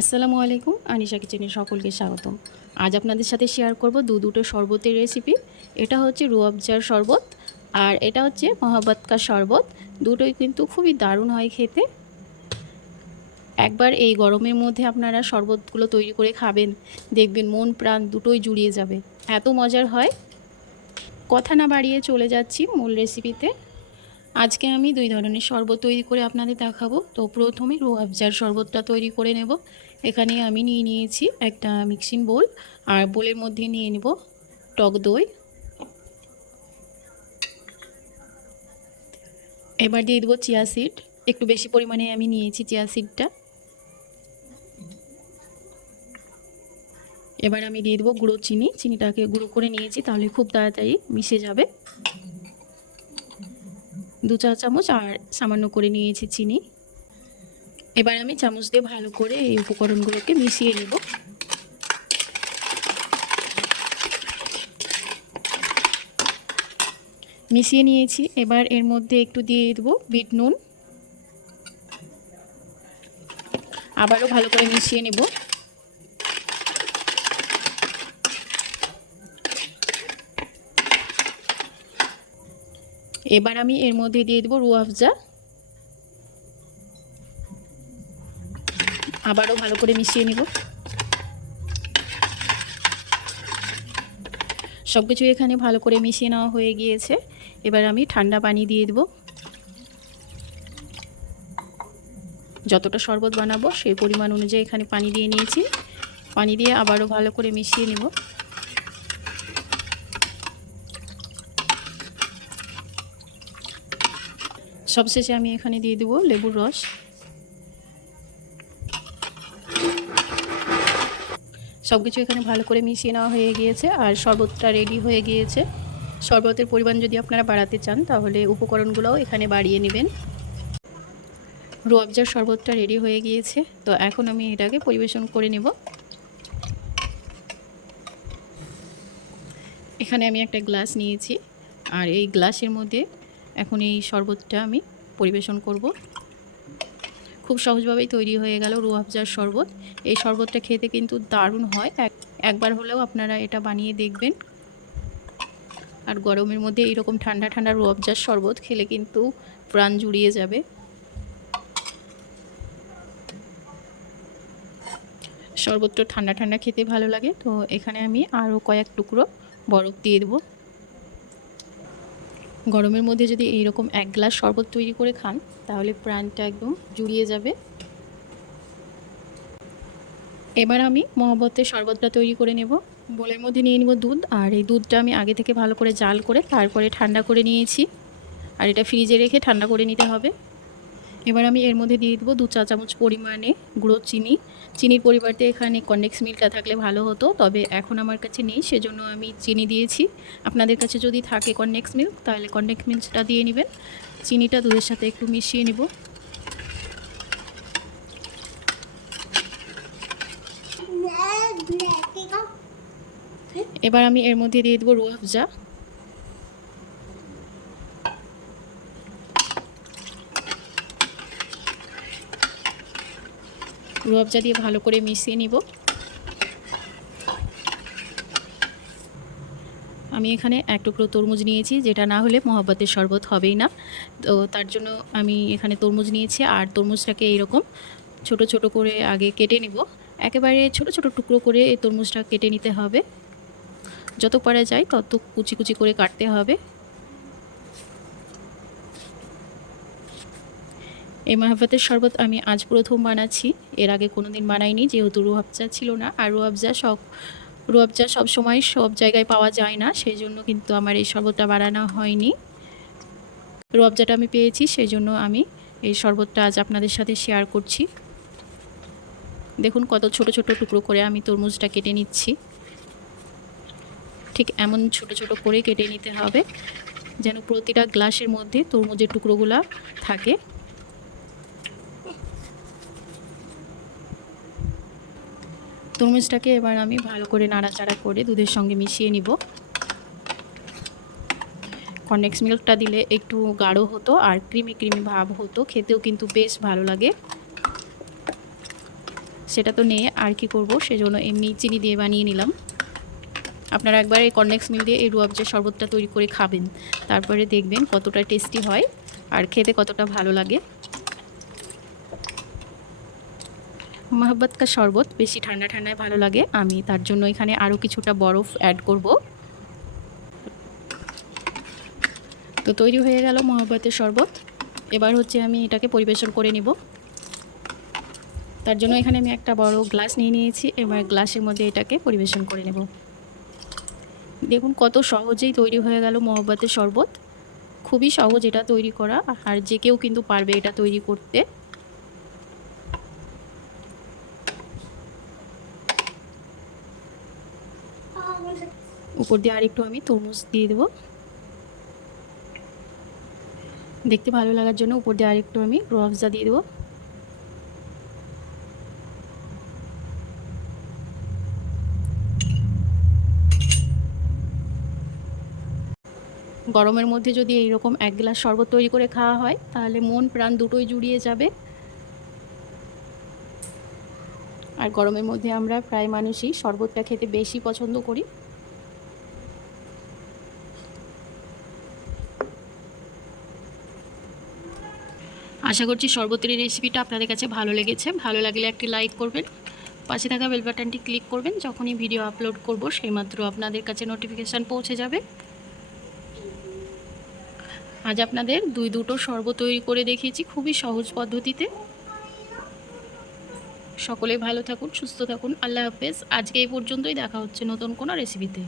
আসসালামু আলাইকুম, আনিশা কিচেনের সকলকে স্বাগতম। আজ আপনাদের সাথে শেয়ার করব দু দুটো শরবতের রেসিপি এটা হচ্ছে রুয়াবজার শরবত আর এটা হচ্ছে মহাবাতকা শরবত। দুটোই কিন্তু খুবই দারুণ হয় খেতে। একবার এই গরমের মধ্যে আপনারা শরবতগুলো তৈরি করে খাবেন, দেখবেন মন প্রাণ দুটোই জুড়িয়ে যাবে। এত মজার হয়। কথা না বাড়িয়ে চলে যাচ্ছি মূল রেসিপিতে আজকে আমি দুই ধরনের শরবত তৈরি করে আপনাদের দেখাবো। তো প্রথমে রুয়াবজার শরবতটা তৈরি করে নেব। এখানে আমি নিয়ে নিয়েছি একটা মিক্সিং বোল আর বোলের মধ্যে নিয়ে নেব টক দই। এবার দিয়ে দেবো চিয়া সিড। একটু বেশি পরিমাণে আমি নিয়েছি চিয়া সিডটা। এবার আমি দিয়ে দেবো গুঁড়ো চিনি। চিনিটাকে গুঁড়ো করে নিয়েছি, তাহলে খুব তাড়াতাড়ি মিশে যাবে। দু চা চামচ আর সামান্য করে নিয়েছি চিনি। এবার আমি চামচ দিয়ে ভালো করে এই উপকরণগুলোকে মিশিয়ে নেব। মিশিয়ে নিয়েছি। এবার এর মধ্যে একটু দিয়ে দেবো বিট নুন। আবারও ভালো করে মিশিয়ে নেব। এবার আমি এর মধ্যে দিয়ে দেবো রুয়াফজা আবারও ভালো করে মিশিয়ে নিব। সব কিছু এখানে ভালো করে মিশিয়ে নেওয়া হয়ে গিয়েছে। এবার আমি ঠান্ডা পানি দিয়ে দেবো। যতটা শরবত বানাবো সেই পরিমাণ অনুযায়ী এখানে পানি দিয়ে নিয়েছি। পানি দিয়ে আবারও ভালো করে মিশিয়ে নেব। সবশেষে আমি এখানে দিয়ে দেবো লেবুর রস। সব কিছু এখানে ভালো করে মিশিয়ে নেওয়া হয়ে গিয়েছে আর শরবতটা রেডি হয়ে গিয়েছে। শরবতের পরিমাণ যদি আপনারা বাড়াতে চান, তাহলে উপকরণগুলোও এখানে বাড়িয়ে নেবেন। রুয়াবজার শরবতটা রেডি হয়ে গিয়েছে। তো এখন আমি এটাকে পরিবেশন করে নেব। এখানে আমি একটা গ্লাস নিয়েছি। আর এই গ্লাসের মধ্যে এখন এই শরবতটা আমি পরিবেশন করব। খুব সহজভাবেই তৈরি হয়ে গেল রুয়াবজার শরবত। এই শরবতটা খেতে কিন্তু দারুণ হয়। একবার হলেও আপনারা এটা বানিয়ে দেখবেন। আর গরমের মধ্যে এইরকম ঠান্ডা ঠান্ডা রুয়াবজার শরবত খেলে কিন্তু প্রাণ জুড়িয়ে যাবে। শরবতটা ঠান্ডা ঠান্ডা খেতে ভালো লাগে। তো এখানে আমি আরও কয়েক টুকরো বরফ দিয়ে দেবো। গরমের মধ্যে যদি এইরকম এক গ্লাস শরবত তৈরি করে খান, তাহলে প্রাণটা একদম জুড়িয়ে যাবে। এবার আমি মহব্বতের শরবতটা তৈরি করে নেব। বোলের মধ্যে নিয়ে নেব দুধ, আর এই দুধটা আমি আগে থেকে ভালো করে জাল করে, তারপরে ঠান্ডা করে নিয়েছি। আর এটা ফ্রিজে রেখে ঠান্ডা করে নিতে হবে। এবার আমি এর মধ্যে দিয়ে দেবো দু চা চামচ পরিমাণে গুঁড়ো চিনি। চিনির পরিবর্তে এখানে কন্ডেক্স মিল্কটা থাকলে ভালো হতো তবে এখন আমার কাছে নেই সেজন্য আমি চিনি দিয়েছি। আপনাদের কাছে যদি থাকে কন্ডেক্স মিল্ক তাহলে কন্ডেক্স মিল্কটা দিয়ে নেবেন। চিনিটা দুধের সাথে একটু মিশিয়ে নেব। এবার আমি এর মধ্যে দিয়ে দেবো রুয়াফজা রুয়াবজা দিয়ে ভালো করে মিশিয়ে নিব। আমি এখানে এক টুকরো তরমুজ নিয়েছি, যেটা না হলে মহাব্বতের শরবত হবেই না। তো তার জন্য আমি এখানে তরমুজ নিয়েছি, আর তরমুজটাকে এইরকম ছোট ছোট করে আগে কেটে নিব। একেবারে ছোট ছোট টুকরো করে এই তরমুজটা কেটে নিতে হবে। যত পারা যায় তত কুচি কুচি করে কাটতে হবে। এই মাহফাতের শরবত আমি আজ প্রথম বানাচ্ছি। এর আগে কোনো দিন বানাইনি, যেহেতু রুয়াবজা ছিল না। আর রুয়াবজা সব রুয়াবজা সব সময় সব জায়গায় পাওয়া যায় না সেই জন্য কিন্তু আমার এই শরবতটা বানানো হয়নি। রুয়াবজাটা আমি পেয়েছি সেই জন্য আমি এই শরবতটা আজ আপনাদের সাথে শেয়ার করছি। দেখুন কত ছোট ছোট টুকরো করে আমি তরমুজটা কেটে নিচ্ছি। ঠিক এমন ছোট ছোট করে কেটে নিতে হবে, যেন প্রতিটা গ্লাসের মধ্যে তরমুজের টুকরোগুলা থাকে। তরমুজটাকে এবার আমি ভালো করে নাড়াচাড়া করে দুধের সঙ্গে মিশিয়ে নিব। কর্নেক্স মিল্কটা দিলে একটু গাঢ় হতো আর ক্রিমি ক্রিমি ভাব হতো, খেতেও কিন্তু বেশ ভালো লাগে। সেটা তো নিয়ে আর কি করব, সেজন্য এমনি চিনি দিয়ে বানিয়ে নিলাম। আপনারা একবার এই কর্নেক্স মিল দিয়ে এই রুয়াবজের শরবতটা তৈরি করে খাবেন, তারপরে দেখবেন কতটা টেস্টি হয় আর খেতে কতটা ভালো লাগে। মহব্বত কা শরবত, বেশি ঠান্ডা ঠান্ডায় ভালো লাগে। আমি তার জন্য এখানে আরও কিছুটা বরফ অ্যাড করব। তো তৈরি হয়ে গেল মহব্বতের শরবত। এবার হচ্ছে আমি এটাকে পরিবেশন করে নিব। তার জন্য এখানে আমি একটা বড় গ্লাস নিয়ে নিয়েছি। এবার গ্লাসের মধ্যে এটাকে পরিবেশন করে নেব। দেখুন কত সহজেই তৈরি হয়ে গেল মহব্বতের শরবত। খুবই সহজ এটা তৈরি করা। আর যে কেউ কিন্তু পারবে এটা তৈরি করতে। উপর দিয়ে আরেকটু আমি তরমুজ দিয়ে দেবো। দেখতে ভালো লাগার জন্য উপর দিয়ে আরেকটু আমি রফজা দিয়ে দেবো। গরমের মধ্যে যদি এইরকম এক গ্লাস শরবত তৈরি করে খাওয়া হয়, তাহলে মন প্রাণ দুটোই জুড়িয়ে যাবে। আর গরমের মধ্যে আমরা প্রায় মানুষই শরবতটা খেতে বেশি পছন্দ করি। আশা করছি শরবতের রেসিপিটা আপনাদের কাছে ভালো লেগেছে। ভালো লাগলে একটি লাইক করবেন। পাশে থাকা বেল বাটনটি ক্লিক করবেন। যখনই ভিডিও আপলোড করব, সেইমাত্র আপনাদের কাছে নোটিফিকেশান পৌঁছে যাবে। আজ আপনাদের দুই দুটো শরবত তৈরি করে দেখিয়েছি খুবই সহজ পদ্ধতিতে। সকলে ভালো থাকুন, সুস্থ থাকুন। আল্লাহ হাফেজ। আজকে এই পর্যন্তই। দেখা হচ্ছে নতুন কোনো রেসিপিতে